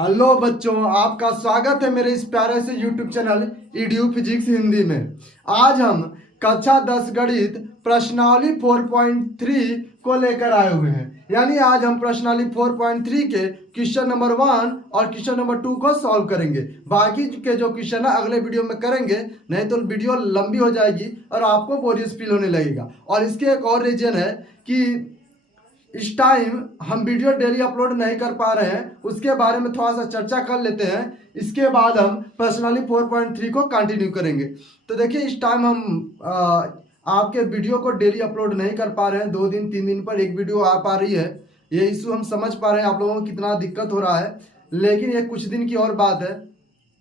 Hello बच्चों, आपका स्वागत है मेरे इस प्यारे से YouTube channel EDU physics Hindi में। आज हम कक्षा 10 गणित प्रश्नावली 4.3 को लेकर आए हुए हैं। यानी आज हम प्रश्नावली 4.3 के क्वेश्चन नंबर 1 और क्वेश्चन नंबर 2 को सॉल्व करेंगे। बाकी के जो क्वेश्चन है अगले वीडियो में करेंगे, नहीं तो वीडियो लंबी हो जाएगी और आपको बोरियस फील होने लगेगा। और इसके एक और रीजन है कि इस टाइम हम वीडियो डेली अपलोड नहीं कर पा रहे हैं, उसके बारे में थोड़ा सा चर्चा कर लेते हैं। इसके बाद हम पर्सनली 4.3 को कंटिन्यू करेंगे। तो देखिए, इस टाइम हम आपके वीडियो को डेली अपलोड नहीं कर पा रहे हैं। 2 दिन 3 दिन पर एक वीडियो आ पा रही है। ये इशू हम समझ पा रहे हैं आप लोगों को कितना दिक्कत हो रहा है, लेकिन ये कुछ दिन की और बात है।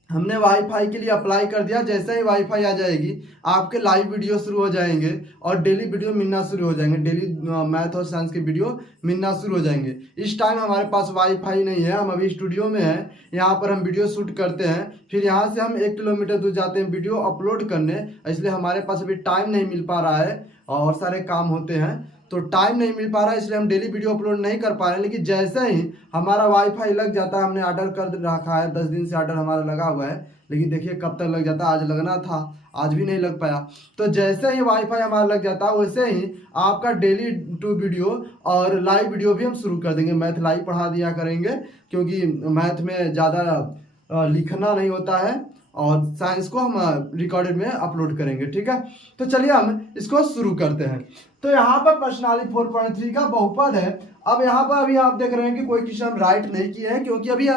हमने वाईफाई के लिए अप्लाई कर दिया। जैसे ही वाईफाई आ जाएगी आपके लाइव वीडियो शुरू हो जाएंगे और डेली वीडियो मिलना शुरू हो जाएंगे। डेली मैथ और साइंस के वीडियो मिलना शुरू हो जाएंगे। इस टाइम हमारे पास वाईफाई नहीं है, हम अभी स्टूडियो में हैं। यहाँ पर हम वीडियो शूट करते हैं, फिर यहाँ से हम 1 किलोमीटर दूर जाते हैं वीडियो अपलोड करने। इसलिए हमारे पास अभी टाइम नहीं मिल पा रहा है और सारे काम होते हैं, तो टाइम नहीं मिल पा रहा है, इसलिए हम डेली वीडियो अपलोड नहीं कर पा रहे हैं। लेकिन जैसे ही हमारा वाईफाई लग जाता है, हमने ऑर्डर कर रखा है, 10 दिन से ऑर्डर हमारा लगा हुआ है, लेकिन देखिए कब तक लग जाता है। आज लगना था, आज भी नहीं लग पाया। तो जैसे ही वाईफाई हमारा लग जाता है वैसे ही आपका डेली 2 वीडियो और लाइव वीडियो भी हम शुरू कर देंगे। मैथ लाइव पढ़ा दिया करेंगे, क्योंकि मैथ में ज़्यादा लिखना नहीं होता है और साइंस को हम रिकॉर्डेड में अपलोड करेंगे। ठीक है, तो चलिए हम इसको शुरू करते हैं। तो यहाँ पर प्रश्नावली 4.3 का बहुपद है। अब यहाँ पर अभी आप देख रहे हैं कि कोई क्वेश्चन हम राइट नहीं किए हैं, क्योंकि अभी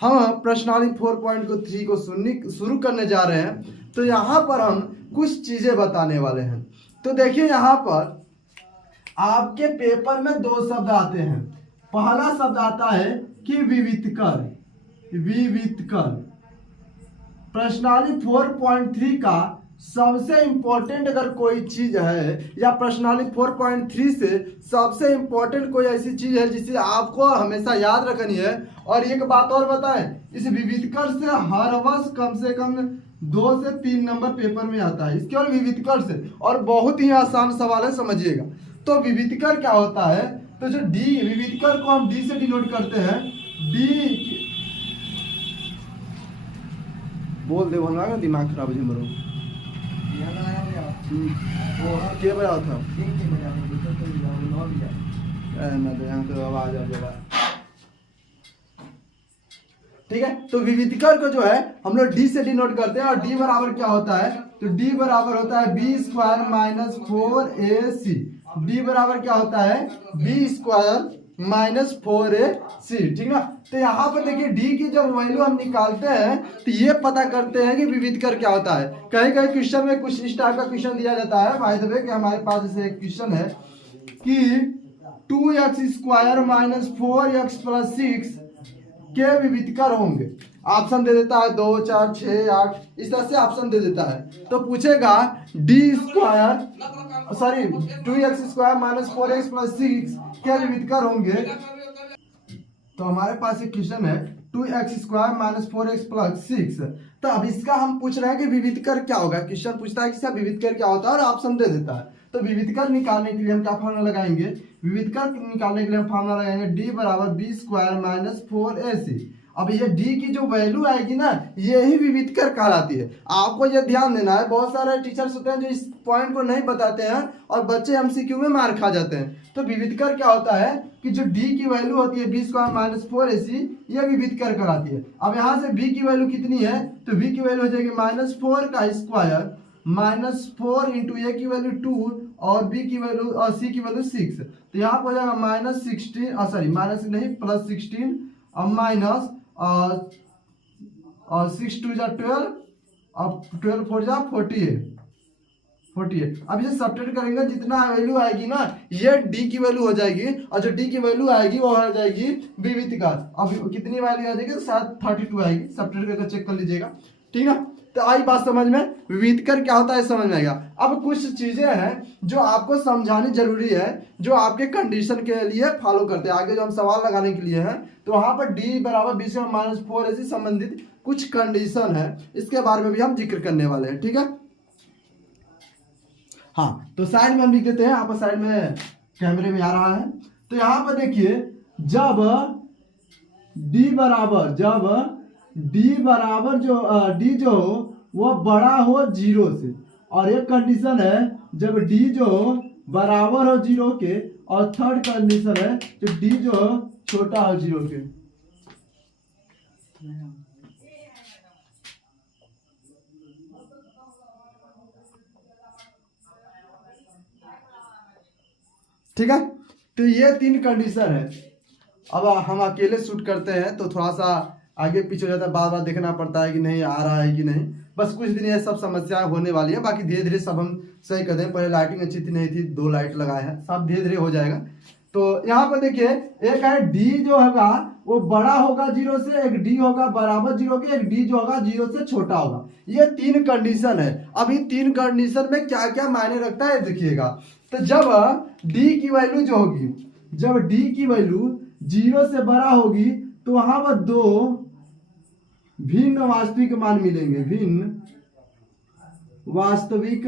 हम प्रश्नावली 4.3 को शुरू करने जा रहे हैं। तो यहाँ पर हम कुछ चीजें बताने वाले हैं। तो देखिए, यहाँ पर आपके पेपर में 2 शब्द आते हैं। पहला शब्द आता है कि विवितकर। प्रश्नावली 4.3 का सबसे इंपॉर्टेंट अगर कोई चीज है, या प्रश्नावली 4.3 से सबसे इंपॉर्टेंट कोई ऐसी चीज है जिसे आपको हमेशा याद रखनी है। और एक बात और बताएं, इस विवितकर से हर वर्ष कम से कम 2 से 3 नंबर पेपर में आता है, इसके और विवितकर से। और बहुत ही आसान सवाल है, समझिएगा। तो विवितकर क्या होता है? तो जो डी, विवितकर को हम डी से डिनोट करते हैं। डी बोल दे, बोलना दिमाग खराब हो जाए। क्या बजा था? तो आवाज आ जाएगा। ठीक है, तो विवितकर को जो है हम लोग डी से डिनोट करते हैं। और डी बराबर क्या होता है? तो डी बराबर होता है B square minus 4ac। D बराबर क्या होता है? B square minus 4ac। ठीक ना? तो यहाँ पर देखिए, डी की जब वैल्यू हम निकालते हैं तो ये पता करते हैं कि विवितकर क्या होता है। कहीं कहीं क्वेश्चन में कुछ इस टाइप का क्वेश्चन दिया जाता है। बाय द वे कि हमारे पास जैसे एक क्वेश्चन है कि 2x square minus 4x plus 6 के विवितकर होंगे। ऑप्शन दे देता है 2, 4, 6, 8, इस तरह से ऑप्शन दे देता है। तो पूछेगा D square sorry 2x square minus 4x plus 6 के विवितकर होंगे। तो हमारे पास एक क्वेश्चन है 2x square minus 4x plus 6। तो अब इसका हम पूछ रहे हैं कि विवितकर क्या होगा। क्वेश्चन पूछता है कि इसका विवितकर क्या होता है और ऑप्शन दे देता है। तो विवितकर निकालने के लिए हम क्या फॉर्मूला लगाएंगे? विवितकर निकालने के लिए हम फॉर्मूला लगाएंगे डी बराबर बी स्क्वायर माइनस 4ac। अब ये डी की जो वैल्यू आएगी ना, ये ही विवितकर कहलाती है। आपको ये ध्यान देना है। बहुत सारे टीचर्स होते हैं जो इस पॉइंट को नहीं बताते हैं और बच्चे एमसीक्यू में मार खा जाते हैं। तो विवितकर क्या होता है कि जो डी की वैल्यू होती है बी स्क्वायर माइनस 4ac, ये विवितकर कहलाती है। अब यहाँ से बी की वैल्यू कितनी है? तो बी की वैल्यू हो जाएगी -4 का स्क्वायर माइनस 4 इंटू ए की वैल्यू 2 और बी की वैल्यू और सी की वैल्यू 6। तो यहाँ पर हो जाएगा -16 सॉरी माइनस नहीं प्लस 16 और माइनस और 6 2 जा 12 और 12 4 जा 48। अब इसे सब्ट्रैक्ट करेंगे, जितना वैल्यू आएगी ना ये डी की वैल्यू हो जाएगी, और जो डी की वैल्यू आएगी वो हो जाएगी विवितकर। अब कितनी वैल्यू आ जाएगी? शायद 32 आएगी। सब्ट्रैक्ट करके चेक कर लीजिएगा। ठीक है, तो आई बात समझ में? विवितकर क्या होता है समझ में आएगा। अब कुछ चीजें हैं जो आपको समझानी जरूरी है, जो आपके कंडीशन के लिए फॉलो करते हैं। आगे जो हम सवाल लगाने के लिए हैं, तो वहां पर डी बराबर बी स्क्वायर माइनस 4ac संबंधित कुछ कंडीशन है, इसके बारे में भी हम जिक्र करने वाले हैं। ठीक है, हाँ, तो साइड में हम लिख देते हैं। यहाँ पर साइड में कैमरे में आ रहा है। तो यहाँ पर देखिए, जब डी बराबर, जब डी बराबर जो डी जो हो वो बड़ा हो जीरो से, और एक कंडीशन है जब डी जो बराबर हो जीरो के, और थर्ड कंडीशन है जो डी जो छोटा हो जीरो के। ठीक है, तो ये तीन कंडीशन है। अब हम अकेले शूट करते हैं तो थोड़ा सा आगे पीछे हो जाता है, बार बार देखना पड़ता है कि नहीं आ रहा है कि नहीं। बस कुछ दिन ये सब समस्याएं होने वाली है, बाकी धीरे धीरे सब हम सही कर दें। पहले लाइटिंग अच्छी थी नहीं थी, 2 लाइट लगाए हैं, सब धीरे धीरे हो जाएगा। तो यहाँ पर देखिए एक है डी जो होगा वो बड़ा होगा जीरो से, एक डी होगा बराबर जीरो के, एक डी जो होगा जीरो से छोटा होगा। ये तीन कंडीशन है। अब इन तीन कंडीशन में क्या क्या मायने रखता है देखिएगा। तो जब डी की वैल्यू जो होगी, जब डी की वैल्यू जीरो से बड़ा होगी तो वहां पर 2 भिन्न वास्तविक मान मिलेंगे, भिन्न वास्तविक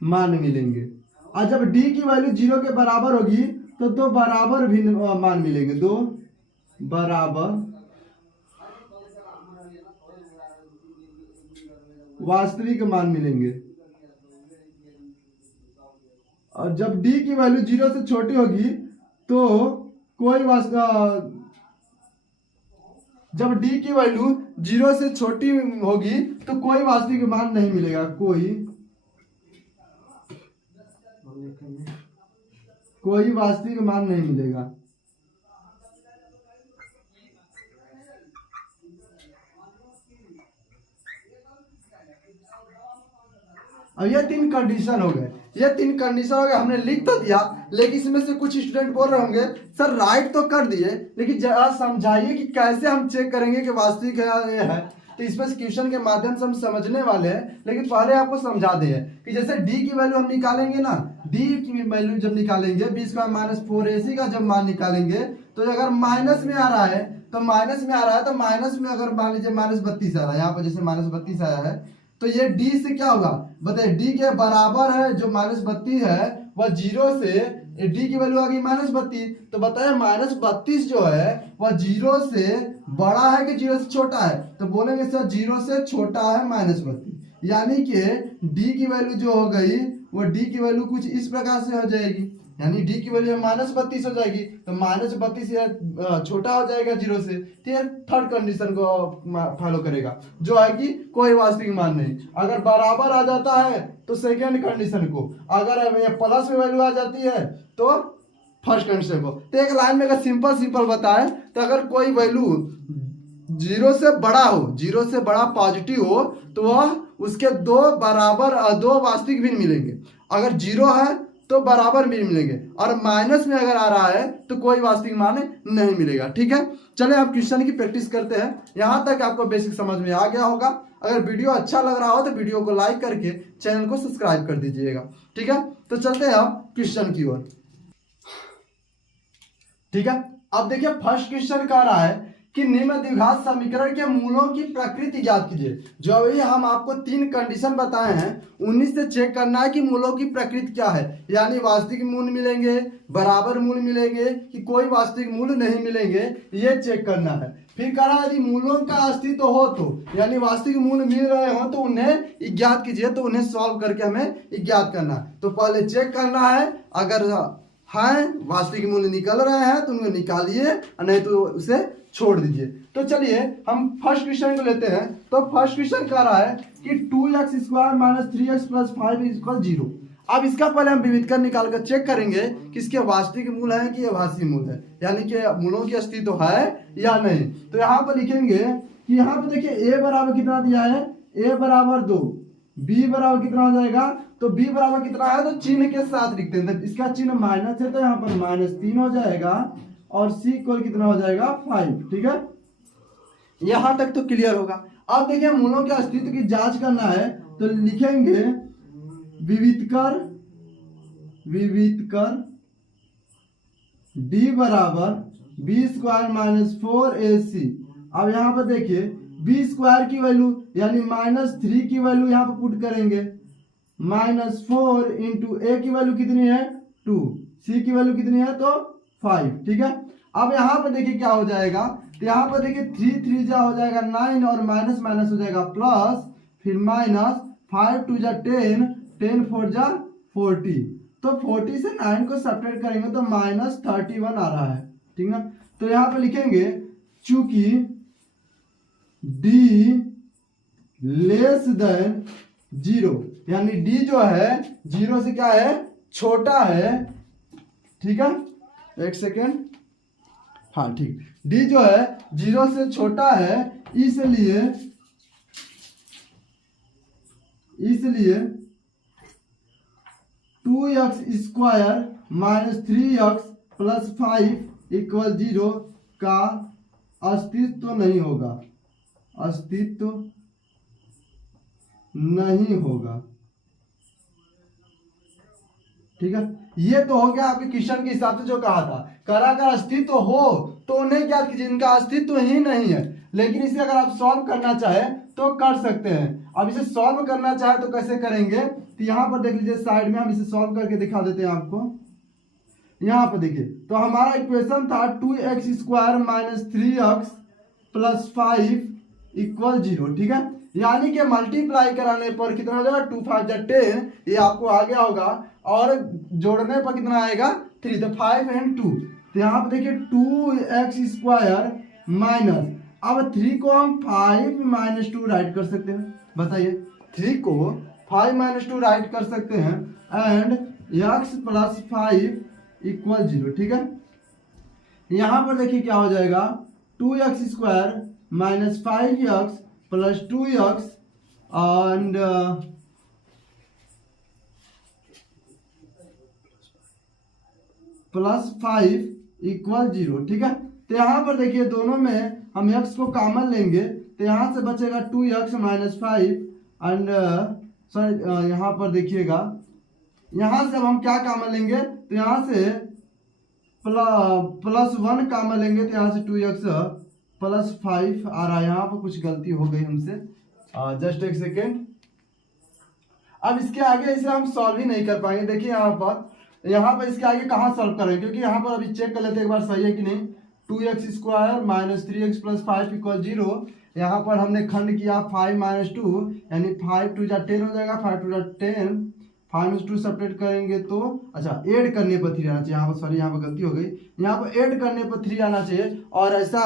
मान मिलेंगे। और जब डी की वैल्यू जीरो के बराबर होगी तो 2 बराबर भिन्न मान मिलेंगे, 2 बराबर वास्तविक मान मिलेंगे। और जब डी की वैल्यू जीरो से छोटी होगी तो जब डी की वैल्यू जीरो से छोटी होगी तो कोई वास्तविक मान नहीं मिलेगा, कोई वास्तविक मान नहीं मिलेगा। अब ये तीन कंडीशन हो गए, ये तीन कंडीशन हो गए। हमने लिख तो दिया, लेकिन इसमें से कुछ स्टूडेंट बोल रहे होंगे सर राइट तो कर दिए, लेकिन जरा समझाइए कि कैसे हम चेक करेंगे कि वास्तविक है। तो इस पर क्वेश्चन के माध्यम से हम समझने वाले हैं, लेकिन पहले आपको समझा दें कि जैसे डी की वैल्यू हम निकालेंगे ना, डी की वैल्यू जब निकालेंगे 20² - 4ac का जब मान निकालेंगे, तो अगर माइनस में आ रहा है तो माइनस में अगर मान लीजिए -32 आ रहा है, यहाँ पर जैसे -32 आया है, तो ये डी से क्या होगा बताइए, डी के बराबर है जो -32 है वह जीरो से, डी की वैल्यू आ गई -32, तो बताइए -32 जो है वह जीरो से बड़ा है कि जीरो से छोटा है, तो बोलेंगे सर जीरो से छोटा है -32, यानी कि डी की वैल्यू जो हो गई वो डी की वैल्यू कुछ इस प्रकार से हो जाएगी, यानी डी की वैल्यू -32 हो जाएगी, तो -32 छोटा हो जाएगा जीरो से। तो ये थर्ड कंडीशन को फॉलो करेगा जो है कि कोई वास्तविक मान नहीं। अगर बराबर आ जाता है तो सेकेंड कंडीशन को, अगर ये प्लस में वैल्यू आ जाती है तो फर्स्ट कंडीशन को। तो एक लाइन में अगर सिंपल बताए तो अगर कोई वैल्यू जीरो से बड़ा हो, जीरो से बड़ा पॉजिटिव हो, तो वह उसके 2 वास्तविक भिन्न मिलेंगे। अगर जीरो है तो बराबर भी मिलेंगे, और माइनस में अगर आ रहा है तो कोई वास्तविक मान नहीं मिलेगा। ठीक है, चले आप क्वेश्चन की प्रैक्टिस करते हैं। यहां तक आपको बेसिक समझ में आ गया होगा। अगर वीडियो अच्छा लग रहा हो तो वीडियो को लाइक करके चैनल को सब्सक्राइब कर दीजिएगा। ठीक है, तो चलते हैं आप क्वेश्चन की ओर। ठीक है, अब देखिए फर्स्ट क्वेश्चन कह रहा है कि निम्न द्विघात समीकरण के मूलों की प्रकृति ज्ञात कीजिए। जो अभी हम आपको 3 कंडीशन बताए हैं, उन्हीं से चेक करना है कि मूलों की प्रकृति क्या है, यानी वास्तविक मूल मिलेंगे, बराबर मूल मिलेंगे कि कोई वास्तविक मूल नहीं मिलेंगे, ये चेक करना है। फिर कह रहा है यदि मूलों का अस्तित्व हो तो, यानी वास्तविक मूल मिल रहे हो तो उन्हें ज्ञात कीजिए, तो उन्हें सॉल्व करके हमें ज्ञात करना है। तो पहले चेक करना है, अगर है वास्तविक मूल्य निकल रहे हैं तो उन्हें निकालिए, नहीं तो उसे छोड़ दीजिए। तो चलिए हम फर्स्ट क्वेश्चन को लेते हैं। तो फर्स्ट क्वेश्चन कह रहा है कि 2x² - 3x + 5 = 0। अब इसका पहले हम विविधकर निकाल कर चेक करेंगे कि इसके वास्तविक मूल है कि आभासी मूल है, यानी कि मूलों की अस्तित्व है या नहीं। तो यहाँ पर लिखेंगे कि यहाँ पर देखिए a बराबर कितना दिया है, a बराबर 2, b बराबर कितना हो जाएगा, तो b बराबर कितना है तो चिन्ह के साथ लिखते हैं। तो इसका चिन्ह माइनस है तो यहाँ पर -3 हो जाएगा, और c इक्वल कितना हो जाएगा 5। ठीक है, यहां तक तो क्लियर होगा। अब देखिए मूलों के अस्तित्व की जांच करना है, तो लिखेंगे विविधकर d बराबर b² - 4ac। अब यहाँ पर देखिए b² की वैल्यू यानी -3 की वैल्यू यहाँ पर पुट करेंगे, -4 × a की वैल्यू कितनी है 2, c की वैल्यू कितनी है तो 5। ठीक है, अब यहाँ पर देखिए क्या हो जाएगा, तो यहाँ पर देखिए 3 3 जा हो जाएगा 9 और माइनस माइनस हो जाएगा प्लस, फिर माइनस 5 2 जा 10, 10 4 जा 40, तो 40 से 9 को सब्ट्रैक्ट करेंगे तो -31 आ रहा है, ठीक ना। तो यहाँ पे लिखेंगे चूंकि d लेस देन 0, यानी d जो है 0 से क्या है, छोटा है, ठीक है। एक सेकेंड, हाँ ठीक, d जो है 0 से छोटा है, इसलिए 2x² - 3x + 5 = 0 का अस्तित्व नहीं होगा, अस्तित्व नहीं होगा, ठीक है। ये तो हो गया आपके क्वेश्चन के हिसाब से जो कहा था, अगर अस्तित्व हो तो उन्हें क्या कीजिए, इनका अस्तित्व ही नहीं है। लेकिन इसे अगर आप सॉल्व करना चाहे तो कर सकते हैं। अब इसे सॉल्व करना चाहे तो कैसे करेंगे, तो यहाँ पर देख लीजिए साइड में, हम इसे सॉल्व करके दिखा देते हैं आपको। यहाँ पर देखिए, तो हमारा इक्वेशन था 2x² - 3x + 5 = 0, ठीक है। यानी कि मल्टीप्लाई कराने पर कितना हो जाएगा, 2 5 जा 10, ये आपको आ गया होगा, और जोड़ने पर कितना आएगा 3, तो 5 and 2, तो यहाँ पर देखिए 2x² माइनस, अब 3 को हम 5 - 2 राइट कर सकते हैं, बताइए 3 को 5 - 2 राइट कर सकते हैं, एंड x + 5 = 0, ठीक है। यहाँ पर देखिए क्या हो जाएगा, 2x² - 5x + 2x and +5 = 0, ठीक है। तो यहाँ पर देखिए दोनों में हम x को कॉमन लेंगे, तो यहाँ से बचेगा 2x - 5 एंड सॉरी, यहाँ पर देखिएगा, यहाँ से अब हम क्या कॉमन लेंगे, तो यहाँ से +1 कॉमन लेंगे, तो यहाँ से 2x + 5 आ रहा है। यहाँ पर कुछ गलती हो गई हमसे, जस्ट एक सेकेंड। अब इसके आगे इसे हम सॉल्व ही नहीं कर पाएंगे। देखिए यहाँ पर इसके आगे कहाँ सॉल्व करेंगे, क्योंकि यहाँ पर अभी चेक कर लेते हैं एक बार सही है कि नहीं। 2x² - 3x + 5 = 0, यहाँ पर हमने खंड किया 5 - 2, यानी 5 2 जा 10 हो जाएगा, 5 2 जा 10, 5 में 2 सेपरेट करेंगे तो, अच्छा ऐड करने पर 3 आना चाहिए, यहाँ पर सॉरी यहाँ पर गलती हो गई, यहाँ पर ऐड करने पर 3 आना चाहिए। और ऐसा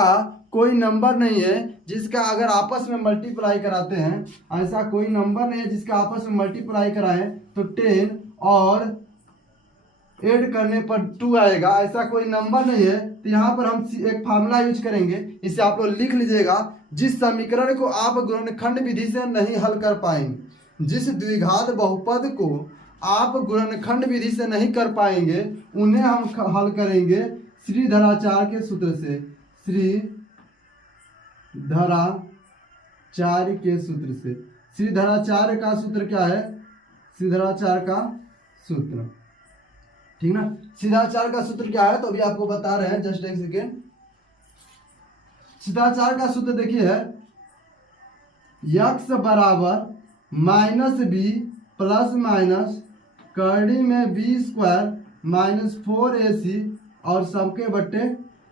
कोई नंबर नहीं है जिसका अगर आपस में मल्टीप्लाई कराते हैं, ऐसा कोई नंबर नहीं है जिसका आपस में मल्टीप्लाई कराएं तो 10 और ऐड करने पर 2 आएगा, ऐसा कोई नंबर नहीं है। तो यहाँ पर हम एक फार्मूला यूज करेंगे, इसे आप लोग लिख लीजिएगा। जिस समीकरण को आप गुणनखंड विधि से नहीं हल कर पाएंगे, जिस द्विघात बहुपद को आप गुणनखंड विधि से नहीं कर पाएंगे, उन्हें हम हल करेंगे श्रीधराचार्य के सूत्र से। श्रीधराचार्य के सूत्र से, श्रीधराचार्य का सूत्र क्या है, श्रीधराचार्य का सूत्र, ठीक ना। श्रीधराचार्य का सूत्र क्या है तो अभी आपको बता रहे हैं, जस्ट एक सेकेंड। श्रीधराचार्य का सूत्र देखिए है, x बराबर -b ± करड़ी में b² - 4ac और सबके बट्टे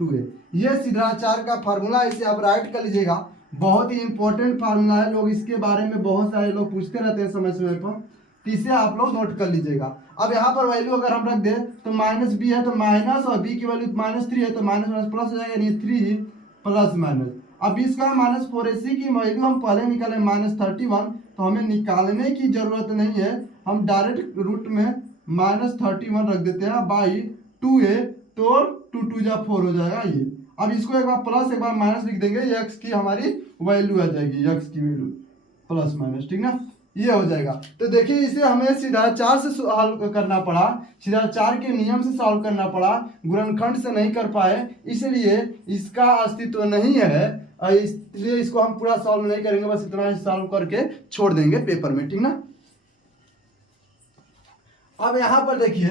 2a। ये श्रीधराचार्य का फार्मूला, इसे आप राइट कर लीजिएगा। बहुत ही इंपॉर्टेंट फार्मूला है, लोग इसके बारे में बहुत सारे लोग पूछते रहते हैं समय समय पर, तो इसे आप लोग नोट कर लीजिएगा। अब यहाँ पर वैल्यू अगर हम रख दें तो -b है तो माइनस, और b की वैल्यू -3 है तो माइनस माइनस प्लस हो जाएगा, यानी 3 + माइनस। अब इसका -4ac की वैल्यू हम पहले निकाले -31, तो हमें निकालने की जरूरत नहीं है, हम डायरेक्ट रूट में -31 रख देते हैं बाई 2a, तो 2 2 जा 4 हो जाएगा ये। अब इसको एक बार प्लस एक बार माइनस लिख देंगे, ये x की हमारी वैल्यू आ जाएगी, x की वैल्यू प्लस माइनस, ठीक ना, ये हो जाएगा। तो देखिए इसे हमें श्रीधराचार्य से हल करना पड़ा, श्रीधराचार्य के नियम से सॉल्व करना पड़ा, गुणनखंड से नहीं कर पाए, इसलिए इसका अस्तित्व नहीं है, इसलिए इसको हम पूरा सॉल्व नहीं करेंगे, बस इतना ही सॉल्व करके छोड़ देंगे पेपर में, ठीक ना। अब यहाँ पर देखिए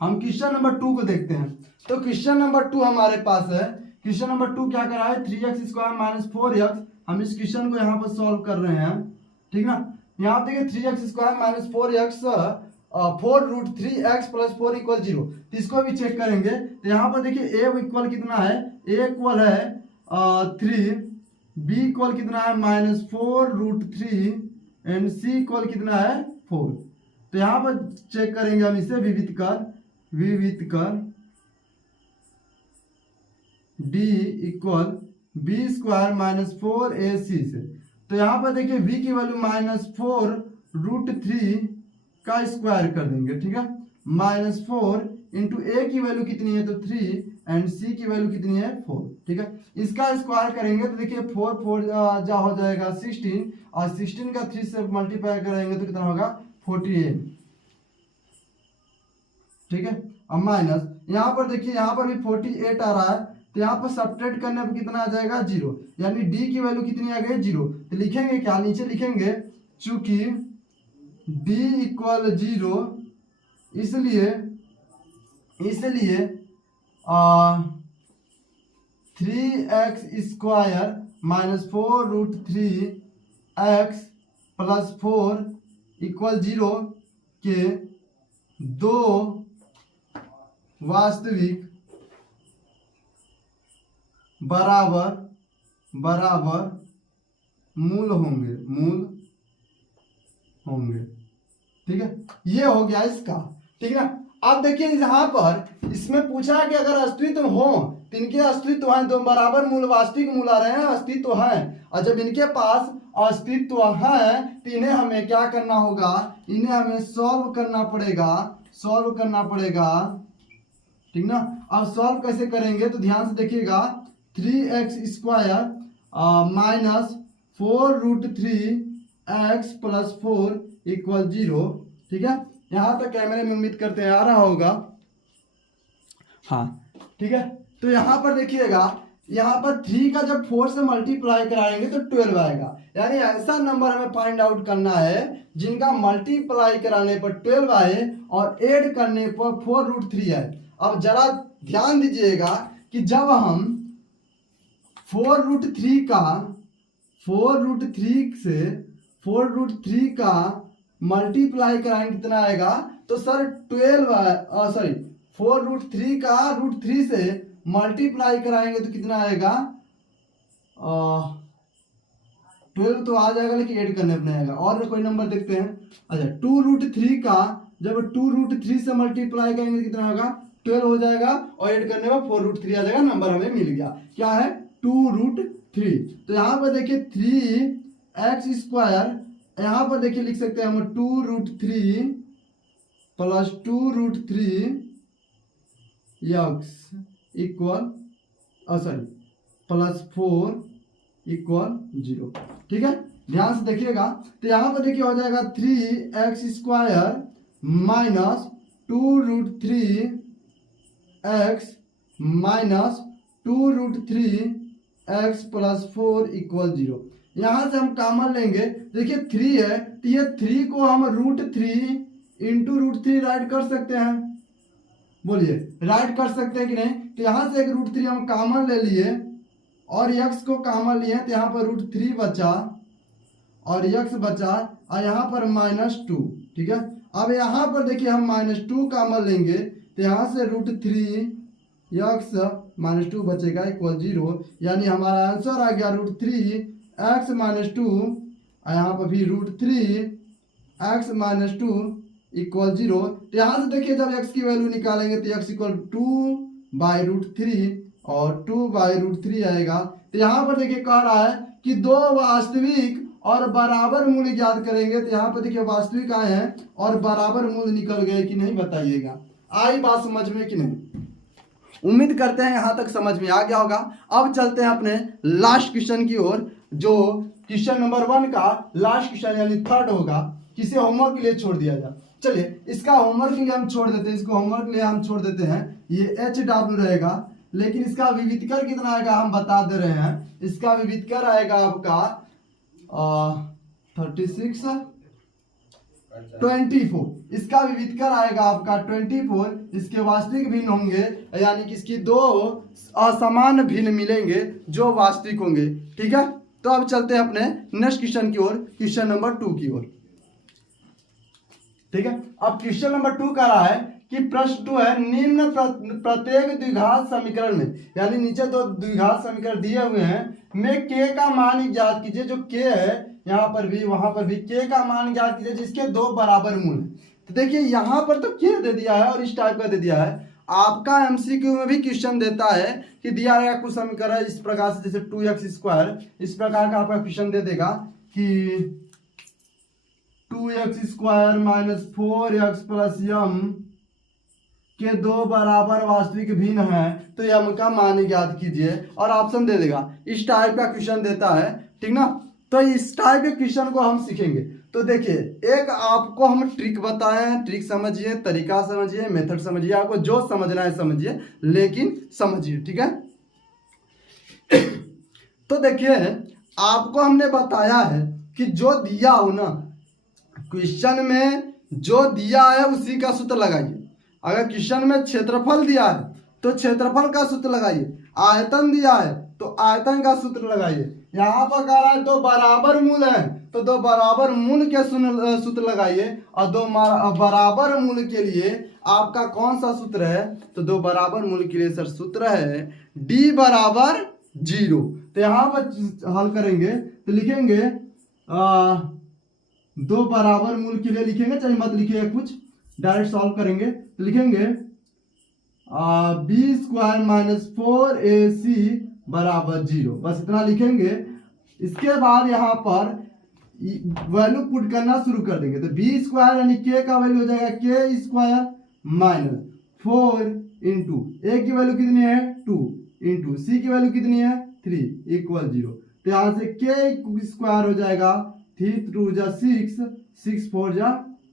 हम क्वेश्चन नंबर 2 को देखते हैं। तो क्वेश्चन नंबर 2 हमारे पास है। क्वेश्चन नंबर 2 क्या करा है, 3x² - 4x। हम इस क्वेश्चन को यहाँ पर सॉल्व कर रहे हैं, ठीक ना। यहाँ देखिए 3x² - 4x 4√3x plus 4 equal 0। तो इसको भी चेक करेंगे। तो यहाँ पर देखिए ए इक्वल कितना है, ए इक्वल है 3, बी इक्वल कितना है -4√3 एंड सी इक्वल कितना है 4। तो यहाँ पर चेक करेंगे हम इसे विविध कर d equal B square -4ac से। तो यहाँ पर देखिए v की वैल्यू -4√3 का स्क्वायर कर देंगे, ठीक है। -4 इंटू ए की वैल्यू कितनी है तो 3 एंड सी की वैल्यू कितनी है 4, ठीक है। इसका स्क्वायर करेंगे तो देखिए 4 जा हो जाएगा 16 और 16 का 3 से मल्टीप्लाई करेंगे तो कितना होगा 48, ठीक है। अब माइनस यहाँ पर देखिए यहाँ पर भी 48 आ रहा है, तो यहाँ पर सब्ट्रैक्ट करने पर कितना आ जाएगा 0, यानी d की वैल्यू कितनी आ गई 0। तो लिखेंगे क्या, नीचे लिखेंगे चूंकि d इक्वल 0 इसलिए 3x square -4√3x plus 4 equal 0 के दो वास्तविक बराबर मूल होंगे, ठीक है। ये हो गया इसका, ठीक है ना। अब देखिए यहाँ पर इसमें पूछा है कि अगर अस्तित्व हो तो इनके अस्तित्व है, दो बराबर मूल वास्तविक मूल आ रहे हैं, अस्तित्व है। और जब इनके पास अस्तित्व है तो इन्हें हमें क्या करना होगा, इन्हें हमें सॉल्व करना पड़ेगा, ठीक ना। अब सॉल्व कैसे करेंगे तो ध्यान से देखिएगा 3x square -4√3x plus 4 equal 0, ठीक है। यहाँ तक कैमरे में उम्मीद करते हैं आ रहा होगा, हाँ, ठीक है। तो यहाँ पर देखिएगा, यहाँ पर 3 का जब 4 से मल्टीप्लाई कराएंगे तो 12 आएगा, यानी ऐसा नंबर हमें फाइंड आउट करना है जिनका मल्टीप्लाई कराने पर 12 आए और ऐड करने पर 4√3 आए। अब जरा ध्यान दीजिएगा कि जब हम 4√3 का मल्टीप्लाई कराएंगे कितना आएगा तो सर 4√3 का √3 से मल्टीप्लाई कराएंगे तो कितना आएगा 12 तो आ जाएगा, लेकिन ऐड करने पर नहीं आएगा। और कोई नंबर देखते हैं, अच्छा 2√3 का जब 2√3 से मल्टीप्लाई करेंगे तो कितना होगा 12 हो जाएगा और ऐड करने पर 4√3 आ जाएगा। नंबर हमें मिल गया, क्या है 2√3। तो यहाँ पर देखिए 3x स्क्वायर, यहाँ पर देखिए लिख सकते हैं हम 2√3 plus 2√3x equal plus 4 equal 0, ठीक है। ध्यान से देखिएगा, तो यहाँ पर देखिए हो जाएगा 3x square minus 2√3x minus 2√3x plus 4 equal 0। यहाँ से हम कॉमन लेंगे, देखिए 3 है तो ये 3 को हम √3 इंटू √3 राइट कर सकते हैं, बोलिए राइट कर सकते हैं कि नहीं। तो यहाँ से एक √3 हम कॉमन ले लिए और x को कॉमन लिए, तो यहाँ पर √3 बचा और x बचा और यहाँ पर -2, ठीक है। अब यहाँ पर देखिए हम -2 कॉमन लेंगे तो यहाँ से √3x -2 बचेगा इक्वल 0, यानी हमारा आंसर आ गया √3x -2 और यहाँ पर भी √3x -2 इक्वल 0। तो यहाँ से देखिए जब x की वैल्यू निकालेंगे तो x इक्वल 2/√3 और 2/√3 आएगा। तो यहाँ पर देखिए कह रहा है कि दो वास्तविक और बराबर मूल्य ज्ञात करेंगे। तो यहाँ पर देखिए वास्तविक आए हैं और बराबर मूल्य निकल गए कि नहीं बताइएगा। आई बात समझ में कि नहीं? उम्मीद करते हैं यहाँ तक समझ में आ गया होगा। अब चलते हैं अपने लास्ट क्वेश्चन की ओर, जो क्वेश्चन नंबर 1 का लास्ट क्वेश्चन यानी थर्ड होगा। किसे होमवर्क के लिए छोड़ दिया जाए, चलिए इसका होमवर्क के लिए हम छोड़ देते हैं, इसको होमवर्क के लिए हम छोड़ देते हैं। ये HW रहेगा, लेकिन इसका विविधकर कितना आएगा हम बता दे रहे हैं। इसका विविधकर आएगा आपका 36 24, इसका विविधकर आएगा आपका 24। इसके वास्तविक भिन्न होंगे, यानी कि इसकी दो असमान भिन्न मिलेंगे जो वास्तविक होंगे, ठीक है। तो अब चलते हैं अपने नेक्स्ट क्वेश्चन की ओर, क्वेश्चन नंबर 2 की ओर। ठीक है। अब क्वेश्चन नंबर 2 कह रहा है कि प्रश्न 2 है, निम्न प्रत्येक द्विघात समीकरण में, यानी नीचे दो द्विघात समीकरण दिए हुए हैं, में के का मान ज्ञात कीजिए। जो के है यहाँ पर भी वहां पर भी के का मान ज्ञात कीजिए जिसके दो बराबर मूल है। तो देखिए यहाँ पर तो के दे दिया है और इस टाइप का दे दिया है। आपका एमसीक्यू में भी क्वेश्चन देता है कि दिया गया कुछ समीकरण इस प्रकार से, जैसे 2x², इस प्रकार का आपका क्वेश्चन दे देगा कि 2x² - 4x + m के दो बराबर वास्तविक भिन्न है, तो m का मान ज्ञात कीजिए और ऑप्शन दे देगा। इस टाइप का क्वेश्चन देता है, ठीक ना। तो इस टाइप के क्वेश्चन को हम सीखेंगे। तो देखिए, एक आपको हम ट्रिक बताए हैं, ट्रिक समझिए, तरीका समझिए, मेथड समझिए, आपको जो समझना है समझिए, लेकिन समझिए, ठीक है। तो देखिए, आपको हमने बताया है कि जो दिया हो ना क्वेश्चन में, जो दिया है उसी का सूत्र लगाइए। अगर क्वेश्चन में क्षेत्रफल दिया है तो क्षेत्रफल का सूत्र लगाइए, आयतन दिया है तो आयतन का सूत्र लगाइए। यहाँ पर कह रहा है दो बराबर मूल है तो दो बराबर मूल के सूत्र लगाइए, और दो बराबर मूल के लिए आपका कौन सा सूत्र है, तो दो बराबर मूल के लिए सर सूत्र है d = 0। तो यहाँ पर हल करेंगे तो लिखेंगे दो बराबर मूल के लिए लिखेंगे, चाहे मत लिखिएगा, कुछ डायरेक्ट सॉल्व करेंगे तो लिखेंगे b² - 4ac = 0, बस इतना लिखेंगे। इसके बाद यहाँ पर वैल्यू पुट करना शुरू कर देंगे। तो b² यानी k का वैल्यू हो जाएगा k² - 4 इंटू a की वैल्यू कितनी है 2 इंटू c की वैल्यू कितनी है 3 = 0। तो यहाँ से k² हो जाएगा 3 2 = 6, 6 4 =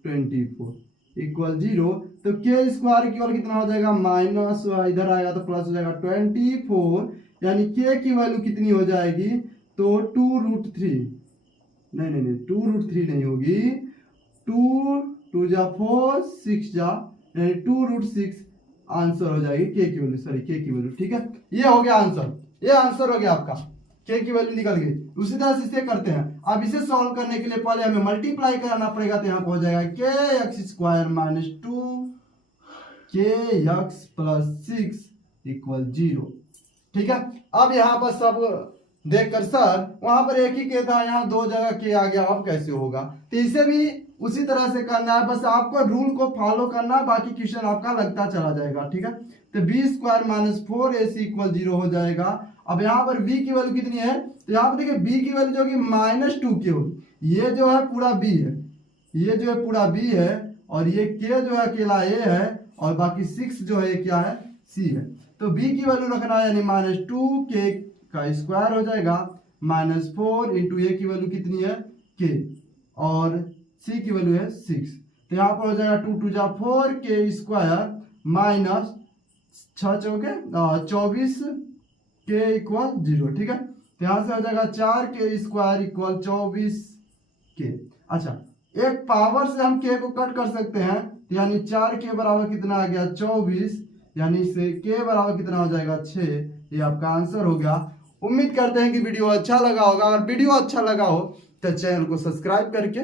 24 = 0। तो k² केवल कितना हो जाएगा माइनस, इधर आएगा तो प्लस हो जाएगा 24, यानी k की वैल्यू कितनी हो जाएगी, तो 2√3, नहीं 2√3 नहीं होगी, 2 2 = 4 6 यानी 2√6 आंसर हो जाएगी k की वैल्यू, सॉरी k की वैल्यू, ठीक है। ये हो गया आंसर, ये आंसर हो गया आपका, k की वैल्यू निकल गई। उसी तरह से इसे करते हैं। अब इसे सॉल्व करने के लिए पहले हमें मल्टीप्लाई कराना पड़ेगा, तो यहाँ पर हो जाएगा kx² - 2kx + 6 = 0, ठीक है। अब यहाँ पर सब देखकर सर वहां पर एक ही के था, यहाँ दो जगह के आ गया, अब कैसे होगा। तो इसे भी उसी तरह से करना है, बस आपको रूल को फॉलो करना है, बाकी क्वेश्चन आपका लगता चला जाएगा, ठीक है। तो b² - 4ac = 0 हो जाएगा। अब यहाँ पर b की वैल्यू कितनी है, तो यहाँ पर देखिए b की वैल्यू जो कि -2k होगी। ये जो है पूरा b है, ये जो है पूरा b है, और ये k जो है अकेला a है, और बाकी 6 जो है क्या है c है। तो b की वैल्यू रखना है, यानी -2k का स्क्वायर हो जाएगा, -4 इंटू a की वैल्यू कितनी है k, और c की वैल्यू है 6। तो यहाँ पर हो जाएगा 2 2 = 4k² माइनस 6 चौके 24 k = 0, ठीक है। तो यहाँ से हो जाएगा 4k² = 24k। अच्छा, एक पावर से हम k को कट कर सकते हैं, तो यानी 4k बराबर कितना आ गया 24, यानी इससे k बराबर कितना हो जाएगा 6। ये आपका आंसर हो गया। उम्मीद करते हैं कि वीडियो अच्छा लगा होगा। अगर वीडियो अच्छा लगा हो तो चैनल को सब्सक्राइब करके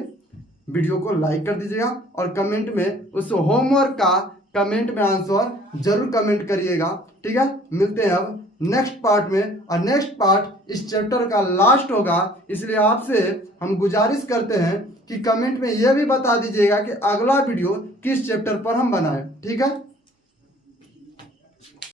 वीडियो को लाइक कर दीजिएगा, और कमेंट में उस होमवर्क का कमेंट में आंसर जरूर कमेंट करिएगा, ठीक है। मिलते हैं अब नेक्स्ट पार्ट में, और नेक्स्ट पार्ट इस चैप्टर का लास्ट होगा, इसलिए आपसे हम गुजारिश करते हैं कि कमेंट में यह भी बता दीजिएगा कि अगला वीडियो किस चैप्टर पर हम बनाएं, ठीक है।